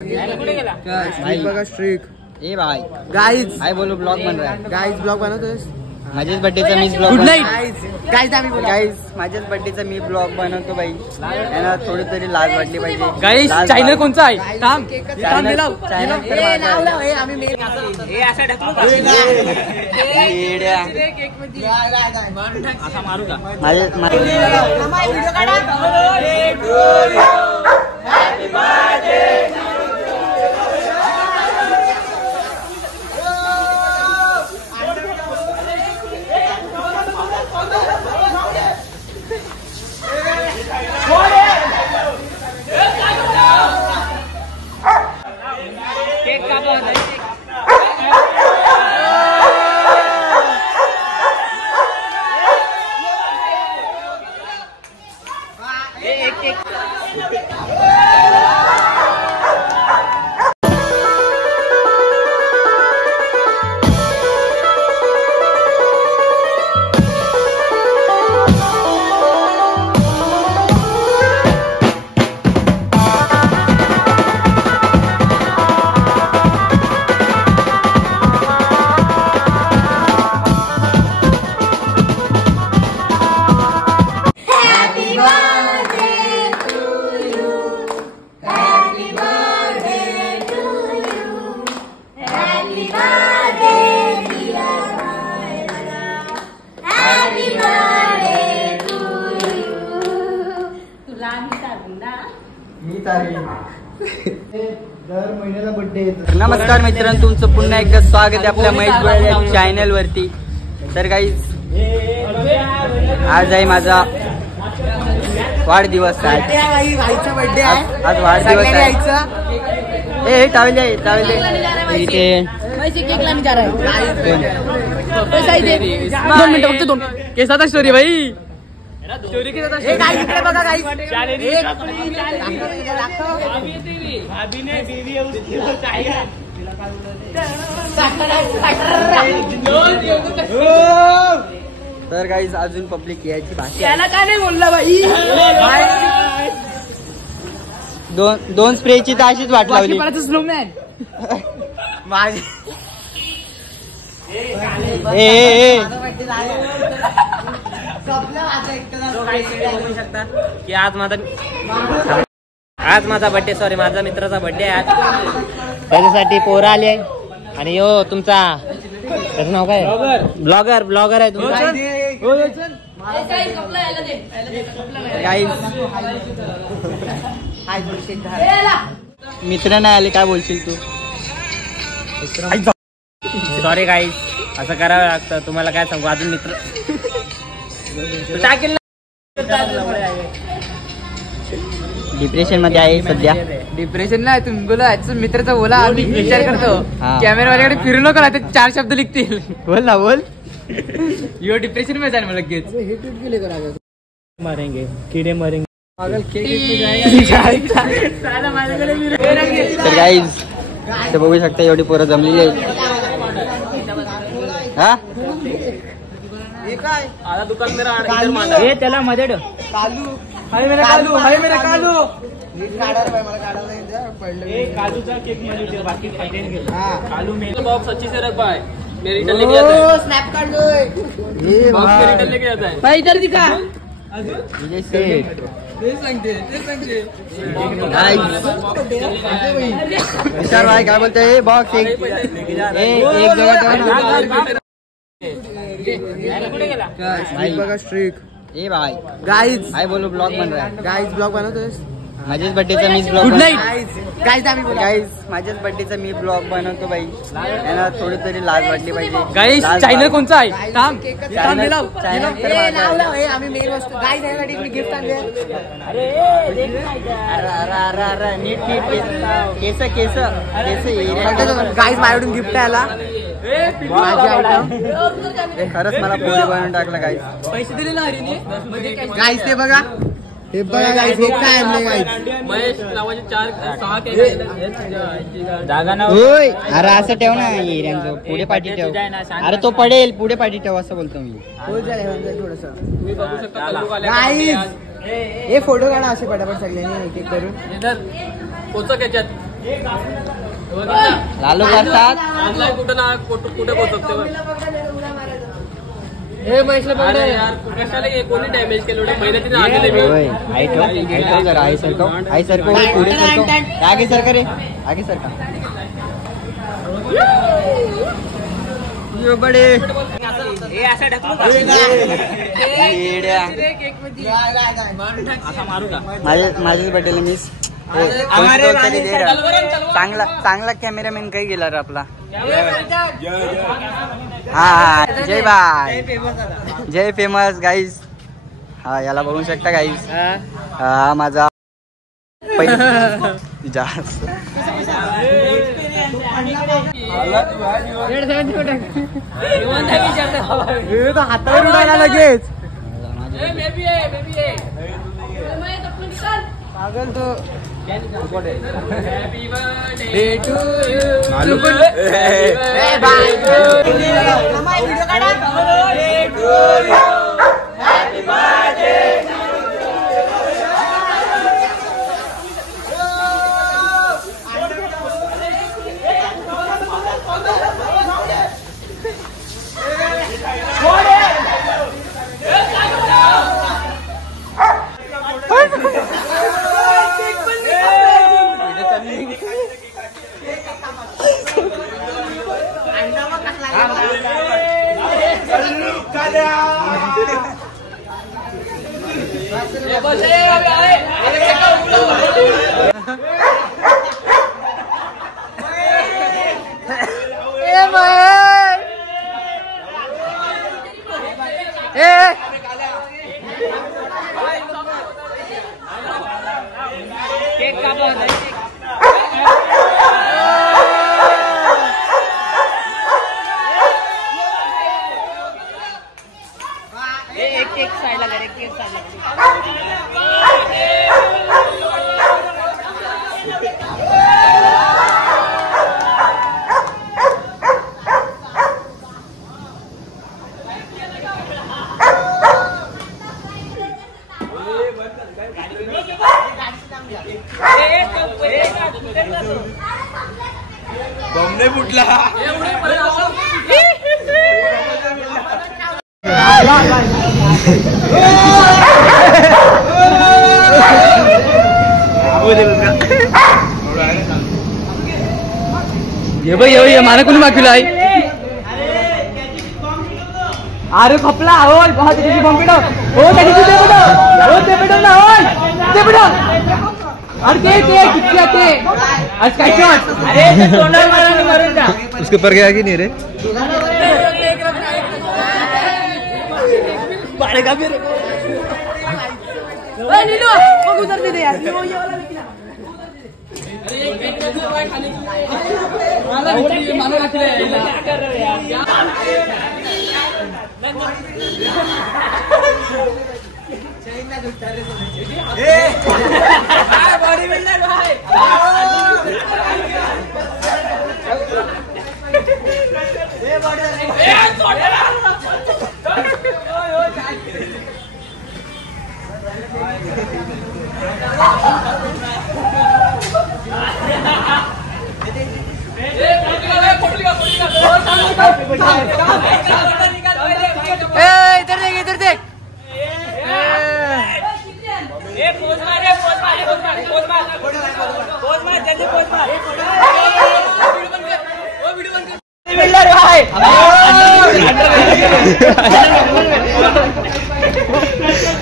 भाई बघा स्ट्रीक ए भाई गाइस भाई बोलो ब्लॉग बन रहा है गाइस ब्लॉग बनवतोयस माझ्याच बर्थडेचा मीच ब्लॉग गुड नाईट गाइस आम्ही बोला गाईज माझ्याच बर्थडेचा मी ब्लॉग बनवतो बाई यांना थोडी तरी लाज वाटली पाहिजे गाईस चॅनल कोणचा आहे थांब चॅनल तर ए नाव माझं लाव ए आम्ही मेल हे असं ढकलू येड्या. असा मारू का व्हिडिओ काढा केक कापला दर महिन्याला बर्थडे नमस्कार मित्रांनो, तुमचं पुन्हा एकदा स्वागत आहे आपल्या महेश गोळे चॅनल वरती. तर गाईज आज आहे माझा वाढदिवस आहे. भाईचा बर्थडे आहे आज वाढदिवस आहे. ए टावले इथे 2 मिनिटं फक्त 2 केसाचा स्टोरी भाई स्टोरी की हे गाइस इकडे बघा गाइस तर गाईज अजून पब्लिक यायची भाषा याला का नाही बोलला भाई दोन स्प्रेची तर अशीच वाट लावली स्नोमॅन माझे ए की आज माझा बर्थडे सॉरी माझा मित्राचा बर्थडे आहे त्याच्यासाठी पोरं आले आणि यो तुमचा त्याचं नाव काय ब्लॉगर आहे तुमचा गाईज मित्र नाही आले काय बोलशील तू? सॉरी गाईज असं करावं लागतं तुम्हाला काय सांगू अजून मित्र टाकेल डिप्रेशन मध्ये आहे सध्या. डिप्रेशन नाही तुम्ही बोला मित्राचा बोला आम्ही विचार करतो हा. कॅमेरावाल्याकडे फिरू नको ना ते 4 शब्द लिखतील बोल ना बोल. यो डिप्रेशन मध्ये जाईल मला लगेच मारेंगे कीडे मारेंगे तर गाईज ते बघू शकता एवढी पोरं जमलेली आहेत. हा आता दुकान मेरा त्याला मध्ये काजूचा केक मध्ये बाकी कालू मेरा बॉक्स अच्छी से रख पाए मैं रिटर्न लेके आता है स्नॅप काढलोय बॉक्स में रिटर्न लेके जाता है भाई इधर दिखा विजय सेठ. विचार भाई काय बोलतोय बॉक्स एक जगह भाई बघा स्ट्रीक ए भाई गाइस भाई बोलो ब्लॉग बन रहा है गाइस ब्लॉग बनवतोयस माझ्याच बर्थडेचा मीच ब्लॉग Good night. गाइस आम्ही बोला गाईज माझ्याच बर्थडेचा मी ब्लॉग बनवतो बाई यांना थोडी तरी लाज वाटली पाहिजे. गाईस लाज चॅनल वाट- कोणचा आहे थांब चॅनल तर ए नाव माझं लाव ए आम्ही मेल वस्तू गाइस यासाठी मी गिफ्ट आणले अरे नीट केस गाइस माझ्याकडून गिफ्ट आला माझी आयटम खरंच मला पोरी बनवून टाकलं गाईज. पैसे दिले ना हरीने गाइस ते बघा हे बघा गाइस हे काय आणले गाइस महेश नावाचे 4-6 केक जागा ना होय अरे असं ठेव ना हिऱ्यांचं पुढे पाठी ठेव. अरे तो पडेल पुढे पाठी ठेव असं बोलतो मी. हो जाईल थोडस तुम्ही बघू शकता कल्लू वाले गाइस हे फोटो काढा असे पटापट सगळ्यांनी एक एक करून इधर पोचक याच्यात लालू करतात कुठे पोहोचतो हे महेशला बघा यार कशाला कोणी डॅमेज केलं मेहनतीने आलेले मी आई जरा आई सरको पुढे सरको आगे सरका रे आगे सरका बडे माझ्याच बड्डेला मिस चांगला कॅमेरामॅन काही गेला रे आपला हा जय बाय जय फेमस गाईज हा याला बघू शकता गाईज हा माझा जास्त हातावर उडायला लगेच पागल तो एक साइड लगा एक साइड बॉम्बे फुटला ये माना कोणी मागविला आहे अरे खपला हो त्याची बॉम्ब पेटव हो त्याची ते पेटव हो ते पेटव ना हो ते पेटव अरे ते किती आते आज काय शॉट अरे तोंडावर मारायला मारून का उसके ऊपर गया कि नहीं रे पड़ेगा फिर ओए नीलू वो उधर दे दे यार ये वाला निकला मानो क्या कर रहे हो यार बॉडी बिल्डर भाई इधर देख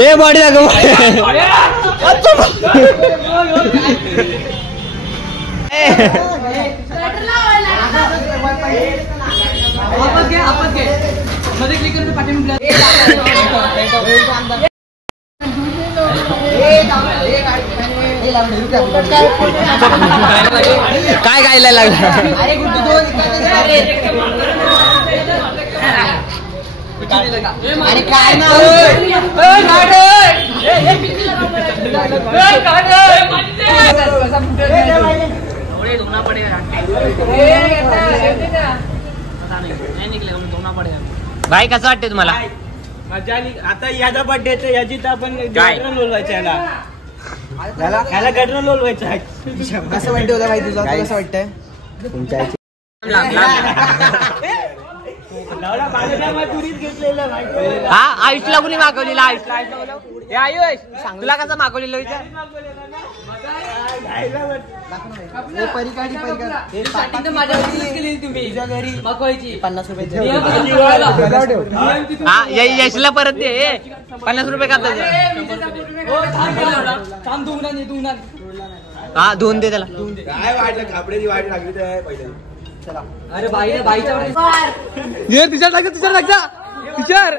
ए बॉडी दाखव आपण घे मध्ये क्लिक करते पाठीमागे काय गायला लागला अरे काय ना धोना पडेगा भाई कसं वाटते तुम्हाला मजा आली आता याचा बर्थडे याची तर आपण बोलवायचं याला याला गडनं लोलवायचं आहे. कसं वाटतं होतं भाई तुझं कसं वाटतंय तुमच्या हा आयुषला कुणी मागवलेला आयुषला आयुष तुला कसं मागवलेलं विचार हा यशला परत दे 50 रुपये का हा धुवून दे त्याला काय वाटलं खापड्याची वाट लागली तर पहिले अरे बाईच्या टीचर लागजा टीचर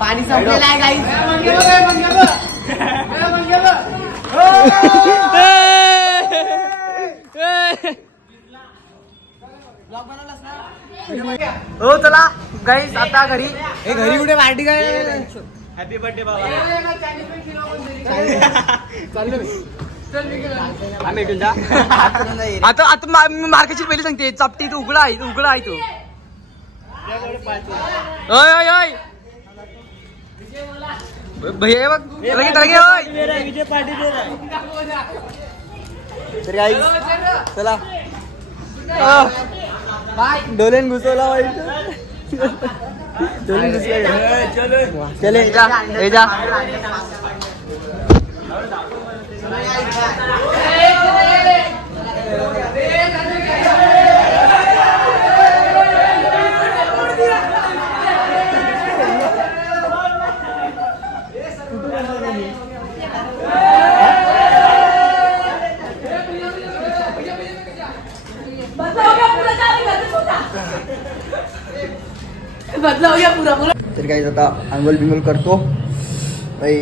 पाणी संपलेलं आहे गाईस. हो चला गाईस आता घरी घरी कुठे पार्टी काय हॅपी बर्थडे बाबा आता आता मार्केटची पहिली सांगते चापटी तू उघडा आहे तू ओय ओय ओय भैया बघ विजय पार्टी दे तरी आई चला डोलेन घुसवला वाईट डोलेन घुसला चले जा बदला हो गया पूरा पूरा. तर काही आता अंघोल बिंगोल करतो भाई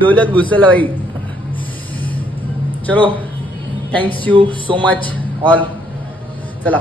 डोल्यात घुसला भाई. चलो thanks you so much all. चला